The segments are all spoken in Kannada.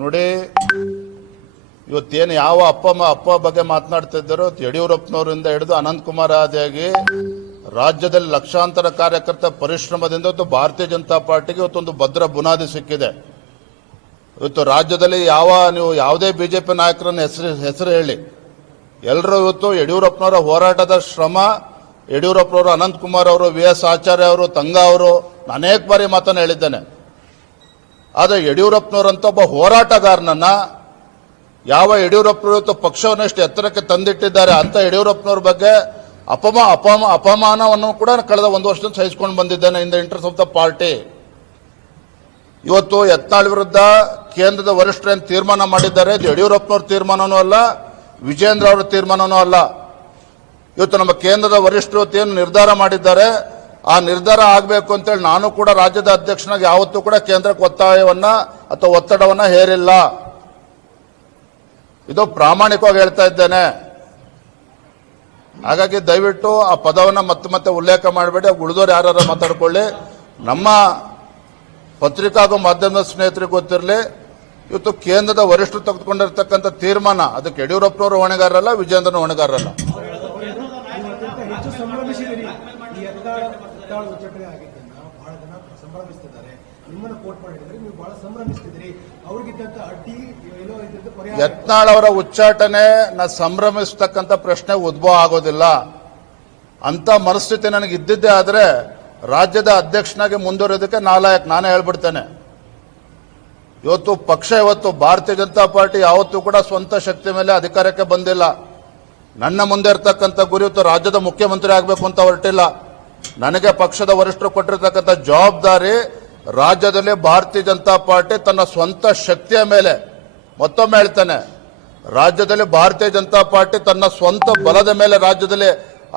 ನೋಡಿ, ಇವತ್ತೇನು ಯಾವ ಅಪ್ಪ ಅಪ್ಪ ಬಗ್ಗೆ ಮಾತನಾಡ್ತಿದ್ದಾರೋ ಯಡಿಯೂರಪ್ಪನವರಿಂದ ಹಿಡಿದು ಅನಂತಕುಮಾರ್ ಆದಿಯಾಗಿ ರಾಜ್ಯದಲ್ಲಿ ಲಕ್ಷಾಂತರ ಕಾರ್ಯಕರ್ತ ಪರಿಶ್ರಮದಿಂದ ಇವತ್ತು ಭಾರತೀಯ ಜನತಾ ಪಾರ್ಟಿಗೆ ಇವತ್ತೊಂದು ಭದ್ರ ಬುನಾದಿ ಸಿಕ್ಕಿದೆ. ಇವತ್ತು ರಾಜ್ಯದಲ್ಲಿ ಯಾವ ನೀವು ಯಾವುದೇ ಬಿಜೆಪಿ ನಾಯಕರನ್ನ ಹೆಸರು ಹೆಸರು ಹೇಳಿ. ಎಲ್ಲರೂ ಇವತ್ತು ಯಡಿಯೂರಪ್ಪನವರ ಹೋರಾಟದ ಶ್ರಮ, ಯಡಿಯೂರಪ್ಪನವರು ಅನಂತಕುಮಾರ್ ಅವರು, ವಿ ಎಸ್ ಆಚಾರ್ಯ ಅವರು, ತಂಗ ಅವರು ಅನೇಕ ಬಾರಿ ಮಾತನ್ನು ಹೇಳಿದ್ದೇನೆ. ಆದರೆ ಯಡಿಯೂರಪ್ಪನವರಂತ ಒಬ್ಬ ಹೋರಾಟಗಾರನನ್ನ ಯಾವ ಯಡಿಯೂರಪ್ಪನವರು ಇವತ್ತು ಪಕ್ಷವನ್ನು ಎಷ್ಟು ಎತ್ತರಕ್ಕೆ ತಂದಿಟ್ಟಿದ್ದಾರೆ ಅಂತ ಯಡಿಯೂರಪ್ಪನವ್ರ ಬಗ್ಗೆ ಅಪಮ ಅಪಮ, ಅಪಮಾನವನ್ನು ಕೂಡ ಕಳೆದ ಒಂದು ವರ್ಷದಿಂದ ಸಹಿಸಿಕೊಂಡು ಬಂದಿದ್ದೇನೆ in the interest of the party. ಇವತ್ತು ಯತ್ನಾಳ್ ವಿರುದ್ಧ ಕೇಂದ್ರದ ವರಿಷ್ಠರೇನು ತೀರ್ಮಾನ ಮಾಡಿದ್ದಾರೆ? ಯಡಿಯೂರಪ್ಪನವ್ರ ತೀರ್ಮಾನನೂ ಅಲ್ಲ ವಿಜೇಂದ್ರ ಅವರ ತೀರ್ಮಾನನೂ ಅಲ್ಲ. ಇವತ್ತು ನಮ್ಮ ಕೇಂದ್ರದ ವರಿಷ್ಠರು ಏನು ನಿರ್ಧಾರ ಮಾಡಿದ್ದಾರೆ? ಆ ನಿರ್ಧಾರ ಆಗಬೇಕು ಅಂತೇಳಿ ನಾನು ಕೂಡ ರಾಜ್ಯದ ಅಧ್ಯಕ್ಷನಾಗಿ ಯಾವತ್ತೂ ಕೂಡ ಕೇಂದ್ರಕ್ಕೆ ಒತ್ತಾಯವನ್ನ ಅಥವಾ ಒತ್ತಡವನ್ನ ಹೇರಿಲ್ಲ. ಇದು ಪ್ರಾಮಾಣಿಕವಾಗಿ ಹೇಳ್ತಾ ಇದ್ದೇನೆ. ಹಾಗಾಗಿ ದಯವಿಟ್ಟು ಆ ಪದವನ್ನು ಮತ್ತೆ ಮತ್ತೆ ಉಲ್ಲೇಖ ಮಾಡಬೇಡಿ ಉಳಿದೋರು ಯಾರು ಮಾತಾಡ್ಕೊಳ್ಳಿ. ನಮ್ಮ ಪತ್ರಿಕಾ ಹಾಗೂ ಮಾಧ್ಯಮದ ಸ್ನೇಹಿತರಿಗೆ ಗೊತ್ತಿರಲಿ, ಇವತ್ತು ಕೇಂದ್ರದ ವರಿಷ್ಠರು ತೆಗೆದುಕೊಂಡಿರ್ತಕ್ಕಂಥ ತೀರ್ಮಾನ, ಅದಕ್ಕೆ ಯಡಿಯೂರಪ್ಪನವರು ಹೊಣೆಗಾರರಲ್ಲ ವಿಜೇಂದ್ರನ ಹೊಣೆಗಾರರಲ್ಲ. ಎತ್ತಾಳ ಎತ್ತಾಳ ಉಚ್ಚಟನೆ ಆಗಿದ್ದನ್ನ ಬಹಳ ಜನ ಸಂಭ್ರಮಿಸ್ತಿದ್ದಾರೆ. ನಿಮ್ಮನ್ನ ಕೋಟ್ ಮಾಡಿದ್ರೆ ನೀವು ಬಹಳ ಅವ್ರಿಗಿದ್ದಂತ ಅಡ್ಡಿ ಏನೋ ಇದ್ರದ್ದು ಪರಿಹಾರ ಯತ್ನಾಳ್ ಅವರ ಉಚ್ಚಾಟನೆ ನಾ ಸಂಭ್ರಮಿಸ್ತಕ್ಕಂಥ ಪ್ರಶ್ನೆ ಉದ್ಭವ ಆಗೋದಿಲ್ಲ. ಅಂತ ಮನಸ್ಥಿತಿ ನನಗೆ ಇದ್ದಿದ್ದೇ ಆದ್ರೆ ರಾಜ್ಯದ ಅಧ್ಯಕ್ಷನಾಗಿ ಮುಂದುವರಿಯೋದಕ್ಕೆ ನಾಲಾಯಕ್ ನಾನೇ ಹೇಳ್ಬಿಡ್ತೇನೆ. ಇವತ್ತು ಪಕ್ಷ ಇವತ್ತು ಭಾರತೀಯ ಜನತಾ ಪಾರ್ಟಿ ಯಾವತ್ತೂ ಕೂಡ ಸ್ವಂತ ಶಕ್ತಿ ಮೇಲೆ ಅಧಿಕಾರಕ್ಕೆ ಬಂದಿಲ್ಲ. ನನ್ನ ಮುಂದೆ ಇರ್ತಕ್ಕಂಥ ಗುರಿ ಇವತ್ತು ರಾಜ್ಯದ ಮುಖ್ಯಮಂತ್ರಿ ಆಗಬೇಕು ಅಂತ ಹೊರಟಿಲ್ಲ. ನನಗೆ ಪಕ್ಷದ ವರಿಷ್ಠರು ಕೊಟ್ಟಿರ್ತಕ್ಕಂಥ ಜವಾಬ್ದಾರಿ ರಾಜ್ಯದಲ್ಲಿ ಭಾರತೀಯ ಜನತಾ ಪಾರ್ಟಿ ತನ್ನ ಸ್ವಂತ ಶಕ್ತಿಯ ಮೇಲೆ ಮತ್ತೊಮ್ಮೆ ಹೇಳ್ತಾನೆ. ರಾಜ್ಯದಲ್ಲಿ ಭಾರತೀಯ ಜನತಾ ಪಾರ್ಟಿ ತನ್ನ ಸ್ವಂತ ಬಲದ ಮೇಲೆ ರಾಜ್ಯದಲ್ಲಿ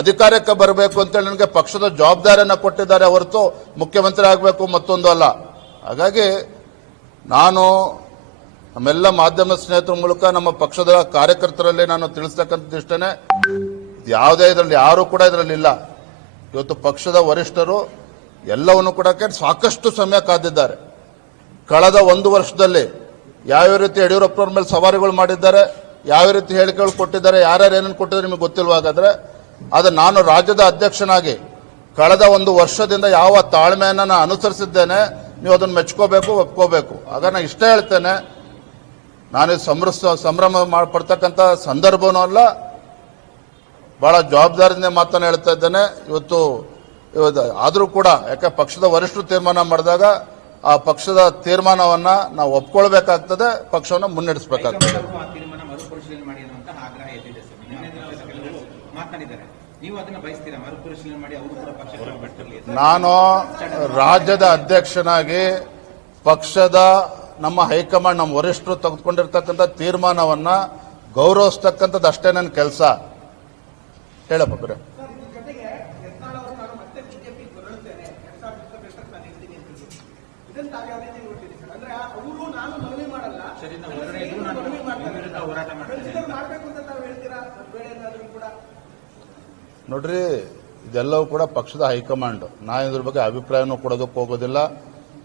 ಅಧಿಕಾರಕ್ಕೆ ಬರಬೇಕು ಅಂತೇಳಿ ನನಗೆ ಪಕ್ಷದ ಜವಾಬ್ದಾರಿಯನ್ನು ಕೊಟ್ಟಿದ್ದಾರೆ ಹೊರತು ಮುಖ್ಯಮಂತ್ರಿ ಆಗಬೇಕು ಮತ್ತೊಂದು ಅಲ್ಲ. ಹಾಗಾಗಿ ನಾನು ನಮ್ಮೆಲ್ಲ ಮಾಧ್ಯಮ ಸ್ನೇಹಿತರ ಮೂಲಕ ನಮ್ಮ ಪಕ್ಷದ ಕಾರ್ಯಕರ್ತರಲ್ಲಿ ನಾನು ತಿಳಿಸ್ತಕ್ಕಂಥದ್ದು ಇಷ್ಟೇ ಯಾವುದೇ ಇದರಲ್ಲಿ ಯಾರು ಕೂಡ ಇದರಲ್ಲಿ ಇಲ್ಲ. ಇವತ್ತು ಪಕ್ಷದ ವರಿಷ್ಠರು ಎಲ್ಲವನ್ನು ಕೂಡ ಸಾಕಷ್ಟು ಸಮಯ ಕಾದಿದ್ದಾರೆ. ಕಳೆದ ಒಂದು ವರ್ಷದಲ್ಲಿ ಯಾವ ರೀತಿ ಯಡಿಯೂರಪ್ಪನವ್ರ ಮೇಲೆ ಸವಾರಿಗಳು ಮಾಡಿದ್ದಾರೆ ಯಾವ ರೀತಿ ಹೇಳಿಕೆಗಳು ಕೊಟ್ಟಿದ್ದಾರೆ, ಯಾರ್ಯಾರು ಏನೇನು ಕೊಟ್ಟಿದ್ದಾರೆ ನಿಮಗೆ ಗೊತ್ತಿಲ್ವ ಹಾಗಾದ್ರೆ? ಆದರೆ ನಾನು ರಾಜ್ಯದ ಅಧ್ಯಕ್ಷನಾಗಿ ಕಳೆದ ಒಂದು ವರ್ಷದಿಂದ ಯಾವ ತಾಳ್ಮೆಯನ್ನು ನಾನು ಅನುಸರಿಸಿದ್ದೇನೆ, ನೀವು ಅದನ್ನು ಮೆಚ್ಕೋಬೇಕು, ಒಪ್ಕೋಬೇಕು. ಆಗ ನಾನು ಇಷ್ಟ ಹೇಳ್ತೇನೆ ನಾನು ಸಂಭ್ರಮ ಸಂಭ್ರಮ ಮಾಡ್- ಪಡ್ತಕ್ಕಂಥ ಸಂದರ್ಭನೂ ಅಲ್ಲ ಬಹಳ ಜವಾಬ್ದಾರಿಯಿಂದ ಮಾತನ್ನು ಹೇಳ್ತಾ ಇದ್ದೇನೆ. ಇವತ್ತು ಇವತ್ತು ಆದರೂ ಕೂಡ ಯಾಕೆ ಪಕ್ಷದ ವರಿಷ್ಠರು ತೀರ್ಮಾನ ಮಾಡಿದಾಗ ಆ ಪಕ್ಷದ ತೀರ್ಮಾನವನ್ನ ನಾವು ಒಪ್ಕೊಳ್ಬೇಕಾಗ್ತದೆ ಪಕ್ಷವನ್ನು ಮುನ್ನಡೆಸಬೇಕಾಗ್ತದೆ. ನಾನು ರಾಜ್ಯದ ಅಧ್ಯಕ್ಷನಾಗಿ ಪಕ್ಷದ ನಮ್ಮ ಹೈಕಮಾಂಡ್ ನಮ್ಮ ವರಿಷ್ಠರು ತೆಗೆದುಕೊಂಡಿರ್ತಕ್ಕಂಥ ತೀರ್ಮಾನವನ್ನ ಗೌರವಿಸ್ತಕ್ಕಂಥದ್ದು ಅಷ್ಟೇ ನನ್ನ ಕೆಲಸ. ಮಾಡ್ತೇನೆ. ನೋಡ್ರಿ ಇದೆಲ್ಲವೂ ಕೂಡ ಪಕ್ಷದ ಹೈಕಮಾಂಡ್. ನಾ ಇದ್ರ ಬಗ್ಗೆ ಅಭಿಪ್ರಾಯನೂ ಕೊಡೋದಕ್ಕೆ ಹೋಗೋದಿಲ್ಲ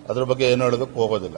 ಅದ್ರ ಬಗ್ಗೆ ಏನು ಹೇಳೋದಕ್ಕೆ ಹೋಗೋದಿಲ್ಲ.